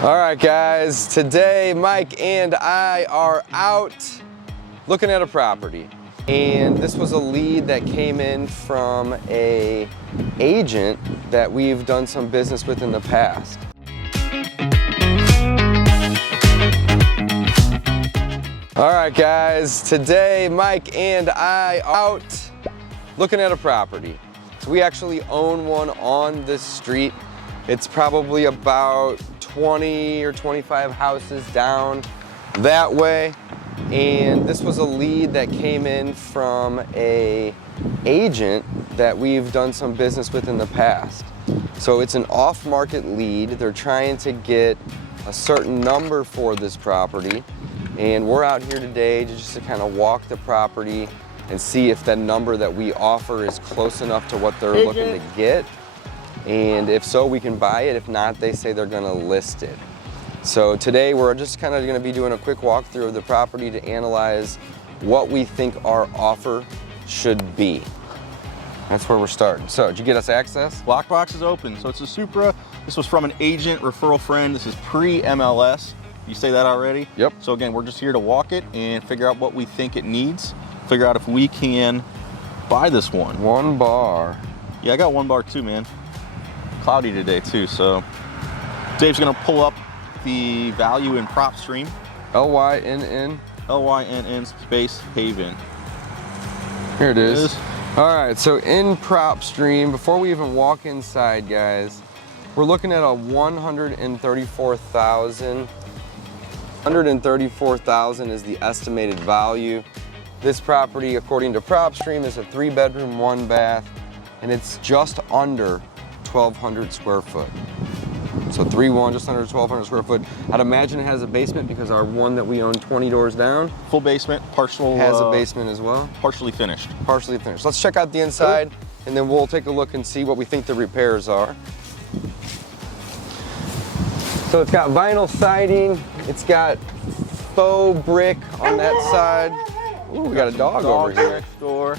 All right, guys, today Mike and I are out looking at a property. And this was a lead that came in from an agent that we've done some business with in the past. All right, guys, today Mike and I are out looking at a property. So we actually own one on this street. It's probably about 20 or 25 houses down that way. And this was a lead that came in from an agent that we've done some business with in the past. So it's an off-market lead. They're trying to get a certain number for this property. And we're out here today just to kind of walk the property and see if that number that we offer is close enough to what they're looking to get. And if so, we can buy it. If not, they say they're gonna list it. So today we're just kind of gonna be doing a quick walkthrough of the property to analyze what we think our offer should be. That's where we're starting. So did you get us access? Lockbox is open. So it's a Supra. This was from an agent, referral friend. This is pre-MLS. You say that already? Yep. So again, we're just here to walk it and figure out what we think it needs. Figure out if we can buy this one. One bar. Yeah, I got one bar too, man. Cloudy today too, so Dave's gonna pull up the value in prop stream. LYNN. LYNN space Haven. Here it is. All right, so in prop stream, before we even walk inside, guys, we're looking at a 134,000. 134,000 is the estimated value. This property, according to PropStream, is a 3-bedroom, 1-bath, and it's just under 1,200 square foot. So 3-1, just under 1,200 square foot. I'd imagine it has a basement because our one that we own 20 doors down. Full basement, partial. Has a basement as well. Partially finished. Partially finished. Let's check out the inside, and then we'll take a look and see what we think the repairs are. So it's got vinyl siding. It's got faux brick on that side. Ooh, we got a dog over here. Next door.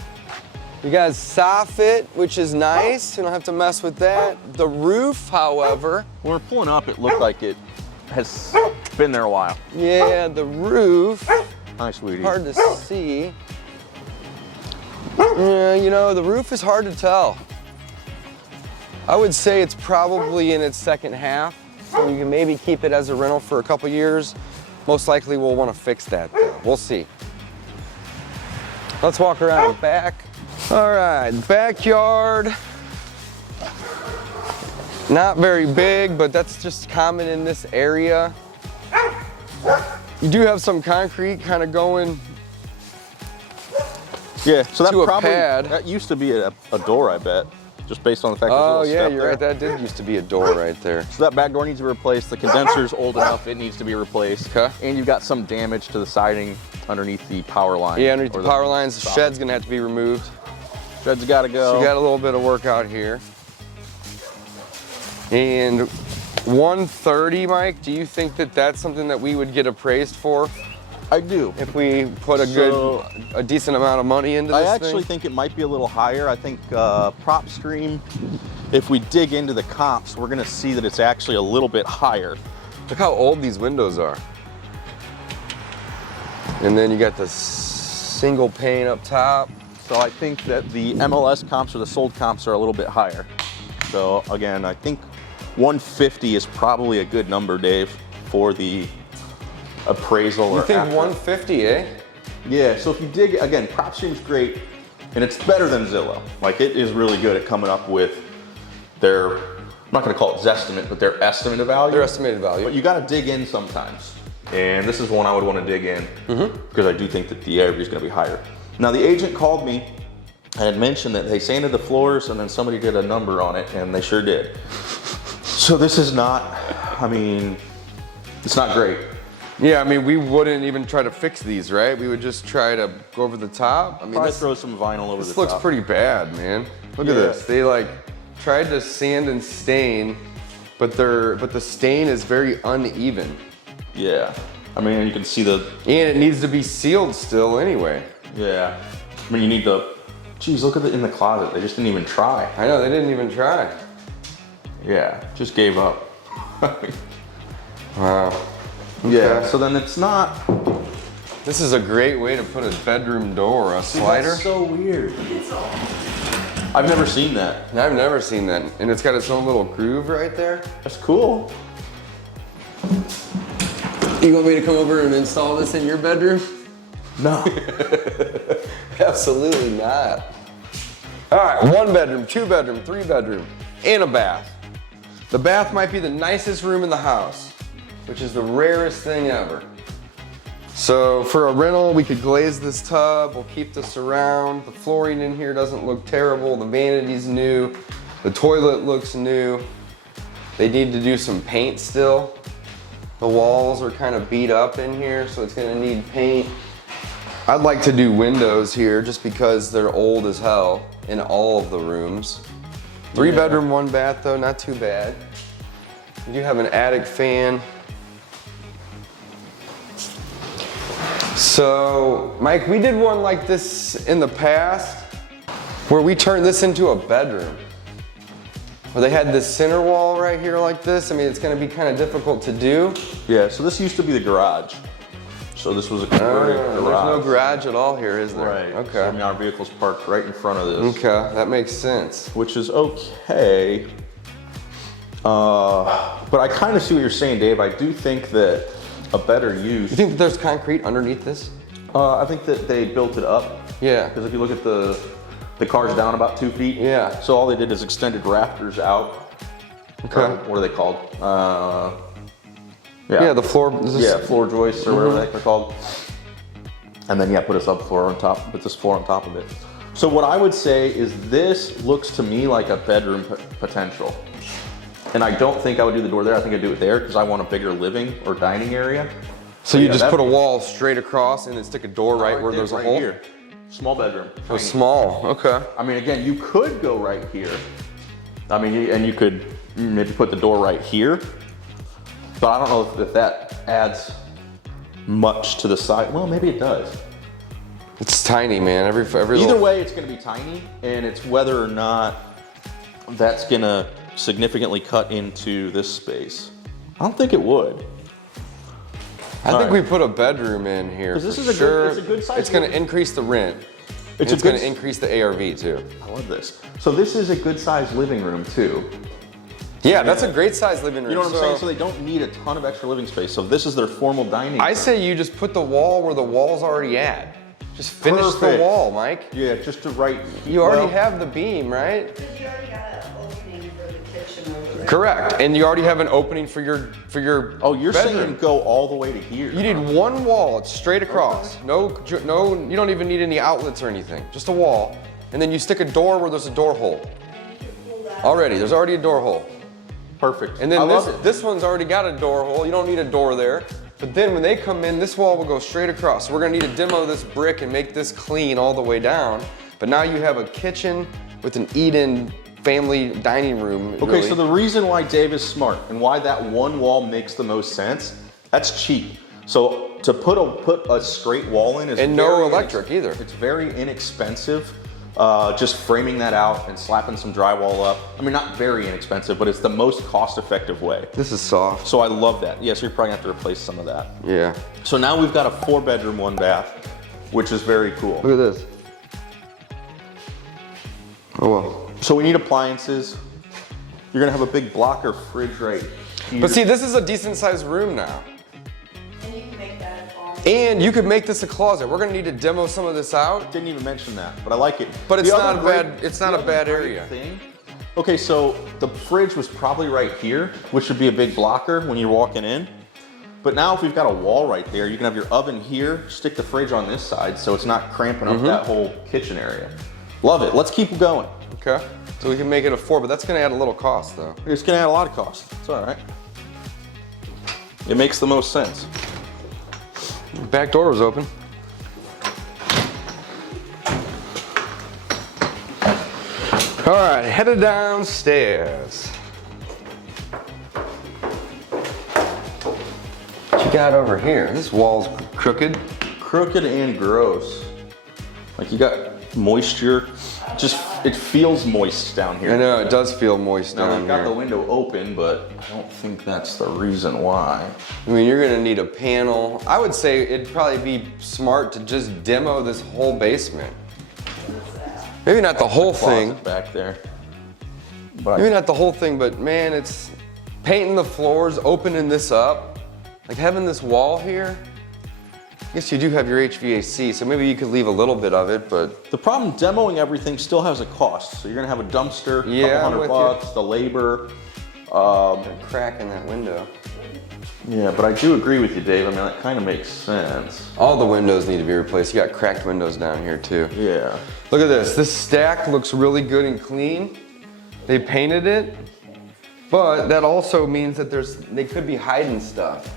You got soffit, which is nice. You don't have to mess with that. The roof, however. When we're pulling up, it looked like it has been there a while. Yeah, the roof. Hi, sweetie. Hard to see. Yeah, you know, the roof is hard to tell. I would say it's probably in its second half. So you can maybe keep it as a rental for a couple years. Most likely we'll want to fix that though. We'll see. Let's walk around the back. All right, backyard. Not very big, but that's just common in this area. You do have some concrete kind of going. Yeah, so that to a probably, pad. that used to be a door, I bet. Just based on the fact Oh there's a yeah, step you're there. right. That did used to be a door right there. So that back door needs to be replaced. The condenser's old enough, it needs to be replaced. Okay. And you've got some damage to the siding underneath the power line. Yeah, underneath the power lines, the shed's gonna have to be removed. Shed's gotta go. So you got a little bit of work out here. And 130, Mike, do you think that that's something that we would get appraised for? I do. If we put a decent amount of money into this I actually think it might be a little higher. I think PropStream, if we dig into the comps, we're gonna see that it's actually a little bit higher. Look how old these windows are. And then you got the single pane up top. So I think that the MLS comps or the sold comps are a little bit higher. So again, I think 150 is probably a good number, Dave, for the appraisal. You think 150, eh? Yeah, so if you dig, again, PropStream's great, and it's better than Zillow. Like, it is really good at coming up with their, I'm not gonna call it Zestimate, but their estimate of value. Their estimated value. But you gotta dig in sometimes. And this is one I would wanna dig in, because I do think that the average is gonna be higher. Now, the agent called me and had mentioned that they sanded the floors and then somebody did a number on it, and they sure did. So this is not, I mean, it's not great. Yeah, I mean, we wouldn't even try to fix these, right? We would just try to go over the top. I mean, Probably throw some vinyl over the top. This looks pretty bad, man. Look at this. They like tried to sand and stain, but the stain is very uneven. Yeah. I mean, you can see the... And it needs to be sealed still anyway. Yeah. I mean, you need the... Geez, look at it in the closet. They just didn't even try. I know, they didn't even try. Yeah, just gave up. Yeah, so then it's not. This is a great way to put a bedroom door, a slider. That's so weird. I've never seen that. I've never seen that. And it's got its own little groove right there. That's cool. You want me to come over and install this in your bedroom? No. Absolutely not. All right, 1 bedroom, 2 bedroom, 3 bedroom, and a bath. The bath might be the nicest room in the house, which is the rarest thing ever. So for a rental, we could glaze this tub, we'll keep this around. The flooring in here doesn't look terrible, the vanity's new, the toilet looks new. They need to do some paint still. The walls are kind of beat up in here, so it's gonna need paint. I'd like to do windows here just because they're old as hell in all of the rooms. 3 bedroom, 1 bath though, not too bad. You do have an attic fan. So, Mike, we did one like this in the past where we turned this into a bedroom. Where they had this center wall right here like this. I mean, it's gonna be kind of difficult to do. Yeah, so this used to be the garage. So this was a converted garage. There's no garage at all here, is there? Right. Okay. So, I mean, our vehicle's parked right in front of this. Okay, that makes sense. Which is okay. But I kind of see what you're saying, Dave. I do think that a better use. You think that there's concrete underneath this? I think that they built it up. Yeah. Because if you look at the car's down about 2 feet. Yeah. So all they did is extended rafters out. Okay. What are they called? Yeah, the floor. Floor joists or whatever the heck they're called. And then put a subfloor on top, put this floor on top of it. So what I would say is this looks to me like a bedroom potential. And I don't think I would do the door there. I think I'd do it there because I want a bigger living or dining area. So you just put a wall straight across and then stick a door right where there's a hole? Here. Small bedroom. Oh, small, okay. I mean, again, you could go right here. I mean, and you could maybe put the door right here. But I don't know if that adds much to the side. Well, maybe it does. It's tiny, man. Every Either way, it's gonna be tiny, and it's whether or not that's gonna significantly cut into this space. I don't think it would. I think we put a bedroom in here. Because this is sure. it's a good size. It's going to increase the rent. It's going to increase the ARV too. I love this. So this is a good sized living room too. Yeah, that's a great size living room. You know what I'm saying? So they don't need a ton of extra living space. So this is their formal dining room. I say you just put the wall where the wall's already at. Just finish the wall, Mike. Yeah, just to right. You already have the beam, right? Because you already got an opening for the kitchen over there. Correct, and you already have an opening for your Oh, you're bedroom. saying go all the way to here. You need one wall, it's straight across. No, you don't even need any outlets or anything, just a wall. And then you stick a door where there's a door hole. There's already a door hole. Perfect. And then this one's already got a door hole, you don't need a door there. But then when they come in, this wall will go straight across. So we're gonna need to demo this brick and make this clean all the way down. But now you have a kitchen with an eat-in family dining room. Okay, really. so the reason why Dave is smart and why that one wall makes the most sense, that's cheap. So to put a straight wall in is no electric either. It's very inexpensive. Just framing that out and slapping some drywall up. I mean, not very inexpensive, but it's the most cost-effective way. This is soft. So I love that. Yes, you're probably gonna have to replace some of that. Yeah. So now we've got a 4-bedroom, 1 bath, which is very cool. Look at this. Oh well. So we need appliances. You're gonna have a big blocker fridge right here. But see, this is a decent sized room now. And you can make that a farm. And you could make this a closet. We're gonna need to demo some of this out. Didn't even mention that, but I like it. But it's The not other a bad- great- it's not the a other bad great area. thing- Okay, so the fridge was probably right here, which would be a big blocker when you're walking in. But now if we've got a wall right there, you can have your oven here, stick the fridge on this side so it's not cramping up that whole kitchen area. Love it. Let's keep going. Okay. So we can make it a 4, but that's gonna add a little cost though. It's gonna add a lot of cost. It's all right. It makes the most sense. Back door was open. All right, headed downstairs. What you got over here? This wall's crooked. Crooked and gross. Like you got moisture. Just It feels moist down here. I know, it does feel moist Now, down we've got here. the window open, but I don't think that's the reason why. I mean, you're gonna need a panel. I would say it'd probably be smart to just demo this whole basement. Maybe not the whole thing. Closet back there. But Maybe not the whole thing, but man, it's painting the floors, opening this up, like having this wall here. I guess you do have your HVAC, so maybe you could leave a little bit of it, but. the problem, demoing everything still has a cost. So you're gonna have a dumpster, Yeah, I'm couple with $100 you. bucks, the labor. A crack in that window. Yeah, but I do agree with you, Dave. I mean, that kind of makes sense. All the windows need to be replaced. You got cracked windows down here too. Yeah. Look at this. This stack looks really good and clean. They painted it, but that also means that they could be hiding stuff.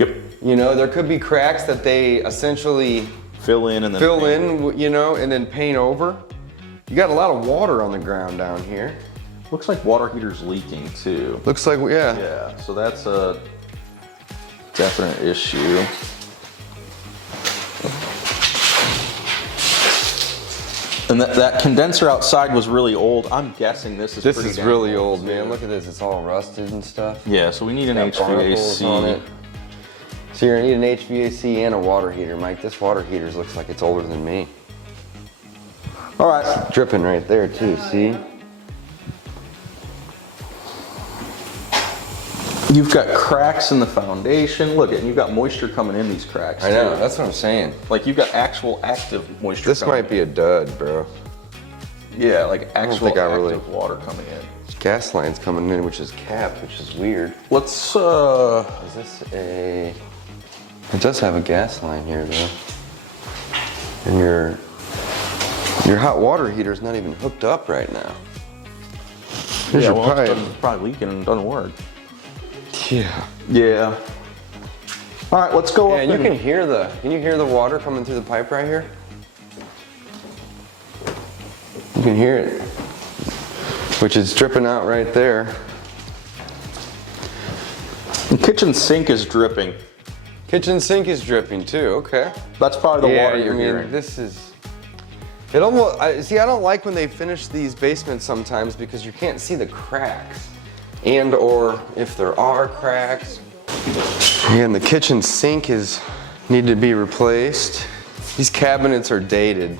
Yep. You know, there could be cracks that they essentially Fill in and then fill paint. in, you know, and then paint over. You got a lot of water on the ground down here. Looks like water heater's leaking too. Looks like, yeah. Yeah, so that's a definite issue. And that condenser outside was really old. I'm guessing this is This pretty is damn really old, too. man. Look at this. It's all rusted and stuff. Yeah, so we need an Got barnacles on it. HVAC. So you're gonna need an HVAC and a water heater, Mike. This water heater looks like it's older than me. All right. Dripping right there too, see? You've got cracks in the foundation. Look, and you've got moisture coming in these cracks. I know, too. that's what I'm saying. Like you've got actual active moisture. This coming might be a dud, bro. in. Yeah, like actual think I active really- water coming in. Gas line's coming in, which is capped, which is weird. Let's Is this a... It does have a gas line here, though. And your hot water heater's not even hooked up right now. Here's yeah, your well, pipe. it's probably leaking and it doesn't work. Yeah. Yeah. All right, let's go Yeah, up. and you can hear the water coming through the pipe right here? You can hear it, which is dripping out right there. The kitchen sink is dripping. Kitchen sink is dripping too, okay. That's probably the water you're I mean, hearing. this is, it almost, I don't like when they finish these basements sometimes because you can't see the cracks. And or if there are cracks. Again, the kitchen sink need to be replaced. These cabinets are dated.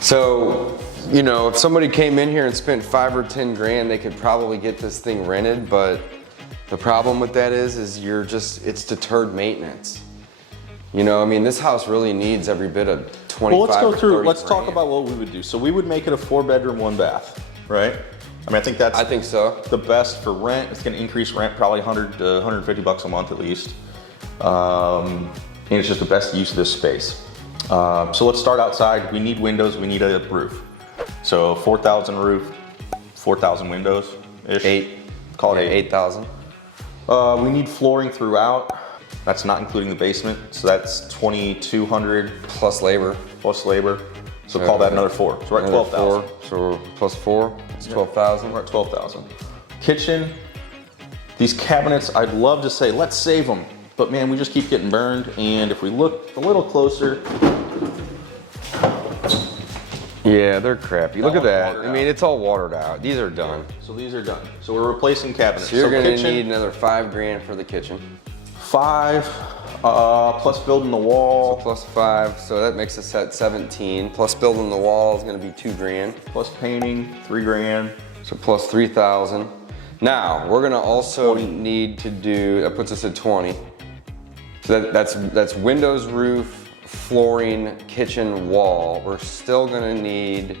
So, you know, if somebody came in here and spent 5 or 10 grand, they could probably get this thing rented, but the problem with that is it's deterred maintenance. You know, I mean, this house really needs every bit of 25 Well, let's go or through. 30 Let's talk grand. about what we would do. So we would make it a 4-bedroom, 1-bath, right? I mean, I think that's I think so. the best for rent. It's going to increase rent probably 100 to 150 bucks a month at least, and it's just the best use of this space. So let's start outside. We need windows. We need a roof. So 4,000 roof, 4,000 windows ish. Call it 8,000. We need flooring throughout. That's not including the basement. So that's 2,200 Plus labor. plus labor. So call that another 4. So we're at 12,000. So plus 4, it's 12,000. We're at 12,000. Kitchen, these cabinets, I'd love to say, let's save them. But man, we just keep getting burned. And if we look a little closer. Yeah, they're crappy. Look at one's that. watered I mean, out. it's all watered out. These are done. So these are done. So we're replacing cabinets. So you're gonna kitchen, need another 5 grand for the kitchen. 5, plus building the wall, Plus 5, so that makes us at 17. Plus building the wall is gonna be 2 grand. plus painting, 3 grand. So plus 3,000. Now, we're gonna also need to do, that puts us at 20. So that's windows, roof, flooring, kitchen, wall. We're still gonna need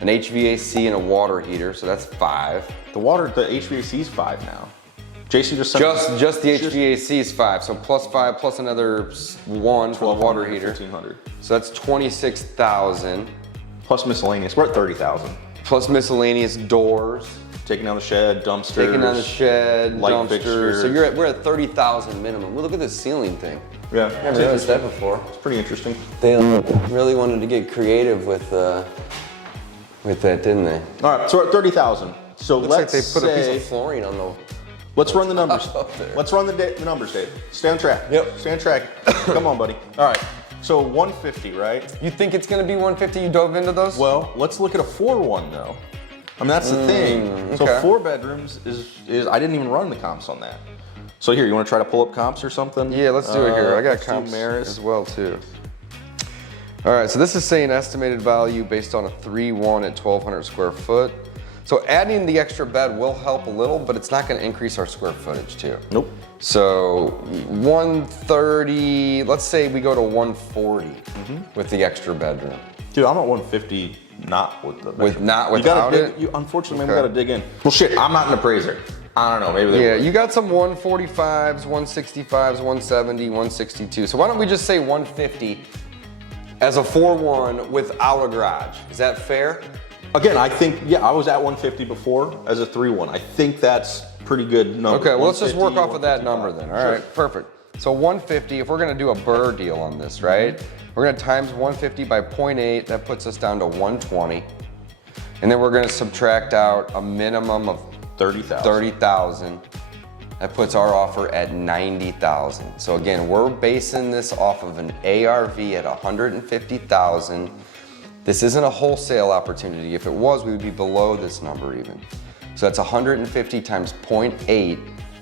an HVAC and a water heater, so that's 5. The HVAC is 5 now. Jason just sent Just the HVAC is 5, so plus 5 plus another 1 for the water heater. 1,500. So that's 26,000. Plus miscellaneous, we're at 30,000. Plus miscellaneous doors, Taking down the shed, dumpsters. taking down the shed, light dumpsters. fixtures. So we're at 30,000 minimum. Well, look at this ceiling thing. Yeah, Never noticed that before. it's pretty interesting. They really wanted to get creative with that, didn't they? All right, so we're at 30,000. So Looks like let's they put a piece say, of flooring on the. let's run the numbers. up there. Let's run the numbers, Dave. Stay on track. Yep. Stay on track. Come on, buddy. All right. So 150, right? You think it's gonna be 150? You dove into those? Well, let's look at a 4-1 though. I mean, that's the thing. So okay. 4 bedrooms is I didn't even run the comps on that. So here, you want to try to pull up comps or something? Yeah, let's do it here. I got let's do comps Maris. as well too. All right, so this is saying estimated value based on a 3-1 at 1,200 square foot. So adding the extra bed will help a little, but it's not gonna increase our square footage too. Nope. So 130, let's say we go to 140 with the extra bedroom. Dude, I'm at 150, not with the Without it? Unfortunately, Okay. we gotta dig in. Well, shit, I'm not an appraiser. I don't know, maybe they Yeah, will. you got some 145s, 165s, 170, 162. So why don't we just say 150 as a 4-1 without a garage? Is that fair? Again, I think, yeah, I was at 150 before as a 3-1. I think that's pretty good number. Okay, well, let's just work 150, off of that number then. All right, perfect. So 150, if we're gonna do a burr deal on this, right? We're gonna times 150 by 0.8, that puts us down to 120. And then we're gonna subtract out a minimum of 30,000. That puts our offer at 90,000. So again, we're basing this off of an ARV at 150,000. This isn't a wholesale opportunity. If it was, we would be below this number even. So that's 150 times 0.8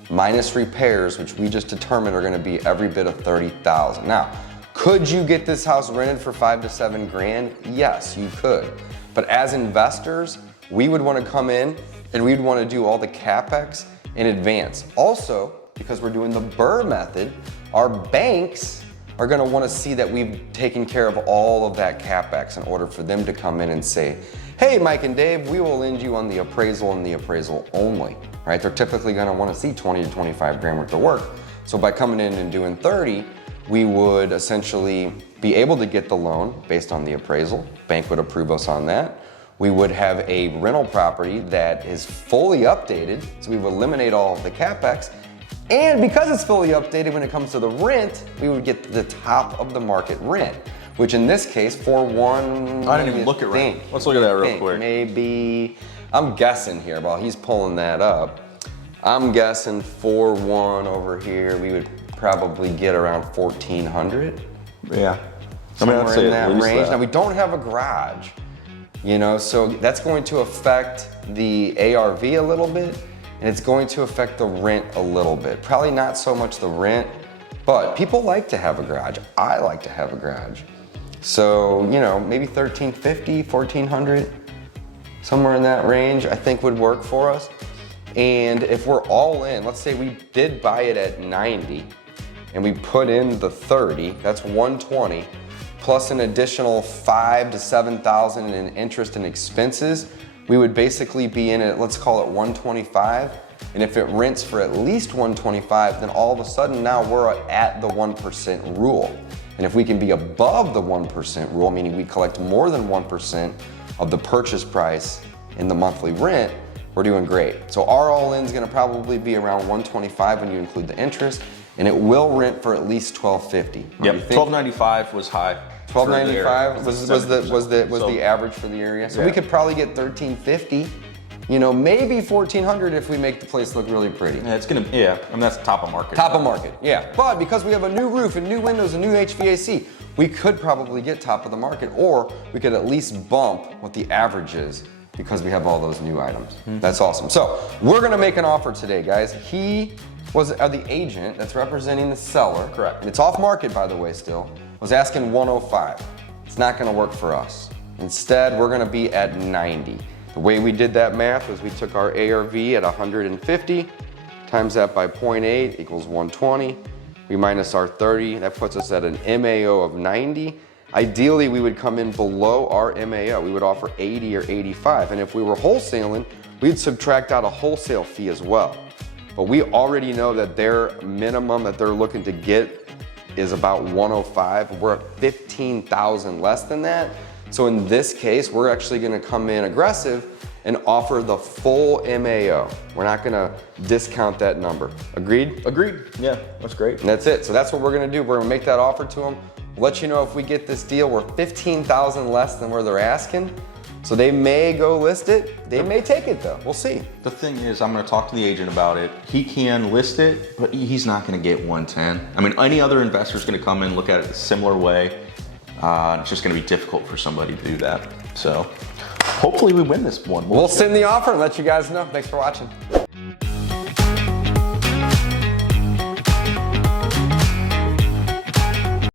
minus repairs, which we just determined are gonna be every bit of 30,000. Now, could you get this house rented for 5 to 7 grand? Yes, you could. But as investors, we would wanna come in and we'd wanna do all the CapEx in advance. Also, because we're doing the burr method, our banks are gonna wanna see that we've taken care of all of that CapEx in order for them to come in and say, hey, Mike and Dave, we will lend you on the appraisal and the appraisal only, right? They're typically gonna wanna see 20 to 25 grand worth of work. So by coming in and doing 30, we would essentially be able to get the loan based on the appraisal. Bank would approve us on that. We would have a rental property that is fully updated, so we would eliminate all of the CapEx. And because it's fully updated when it comes to the rent, we would get the top of the market rent, which in this case, for one, I didn't even look at rent. Let's look at that real quick. Maybe, I'm guessing here while he's pulling that up. I'm guessing 4-1 over here, we would probably get around 1,400. Yeah. Somewhere in that range. That. Now we don't have a garage, you know, so that's going to affect the ARV a little bit, and it's going to affect the rent a little bit. Probably not so much the rent, but people like to have a garage. I like to have a garage. So, you know, maybe 1,350, 1,400, somewhere in that range, I think would work for us. And if we're all in, let's say we did buy it at 90 and we put in the 30, that's 120, plus an additional 5 to 7,000 in interest and expenses, we would basically be in it, let's call it 125. And if it rents for at least 125, then all of a sudden now we're at the 1% rule. And if we can be above the 1% rule, meaning we collect more than 1% of the purchase price in the monthly rent, we're doing great. So our all-in is gonna probably be around 125 when you include the interest, and it will rent for at least 1,250. Yep, 1,295 was high. 1,295 was the average for the area. So we could probably get 1,350, you know, maybe 1,400 if we make the place look really pretty. Yeah, it's gonna, yeah, I mean, that's top of market. Top of market, yeah. But because we have a new roof and new windows and new HVAC, we could probably get top of the market, or we could at least bump what the average is because we have all those new items. That's awesome. So we're gonna make an offer today, guys. He was the agent that's representing the seller. Correct. And it's off market, by the way, still. Was asking 105. It's not gonna work for us. Instead, we're gonna be at 90. The way we did that math was we took our ARV at 150, times that by 0.8 equals 120. We minus our 30, that puts us at an MAO of 90. Ideally, we would come in below our MAO. We would offer 80 or 85. And if we were wholesaling, we'd subtract out a wholesale fee as well. But we already know that their minimum that they're looking to get is about 105. We're at 15,000 less than that. So in this case, we're actually gonna come in aggressive and offer the full MAO. We're not gonna discount that number. Agreed? Agreed, yeah, that's great. And that's it. So that's what we're gonna do. We're gonna make that offer to them. We'll let you know if we get this deal. We're 15,000 less than where they're asking. So they may go list it. They may take it though. We'll see. The thing is, I'm gonna talk to the agent about it. He can list it, but he's not gonna get 110. I mean, any other investor's gonna come in, look at it a similar way. It's just gonna be difficult for somebody to do that. So hopefully we win this one. We'll send the offer and let you guys know. Thanks for watching.